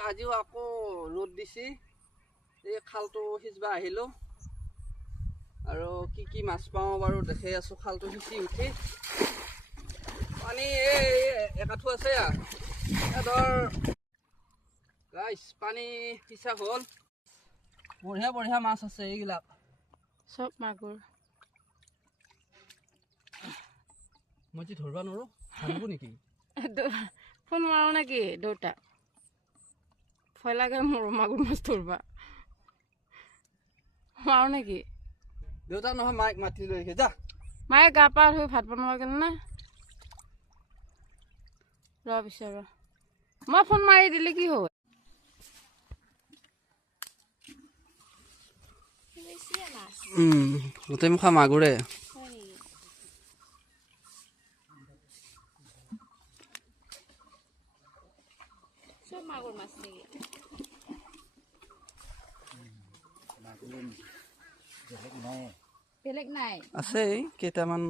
আজিও আকৌ ৰ'দ দিছি এই খালটো সিঁচবা আহিলোঁ আৰু কি মাছ পাওঁ বাৰু দেখাই আছোঁ খালটো সিঁচি উঠি পানী এই একাঠু আছে ধৰ গাইছ পানী সিঁচা হ'ল বঢ়িয়া বঢ়িয়া মাছ আছে এইবিলাক চব মাগুৰ মই যে ধৰবা নোৱাৰোঁ ভাবিব নেকি ফোন মাৰো নেকি দেউতা ভয় লাগে মোৰ মাগুৰ মাছ ধৰবা মাৰো নেকি দেউতা নহয় মাইক মাতি লৈ যা মায়ে গা পা ধুই ভাত বনোৱা কাৰণে ৰ পিছে ৰ মই ফোন মাৰি দিলে কি হ'ব গোটেই মুখা মাগুৰে চব মাগুৰ মাছ নেকি বেলেগ নাই আছে কেইটামান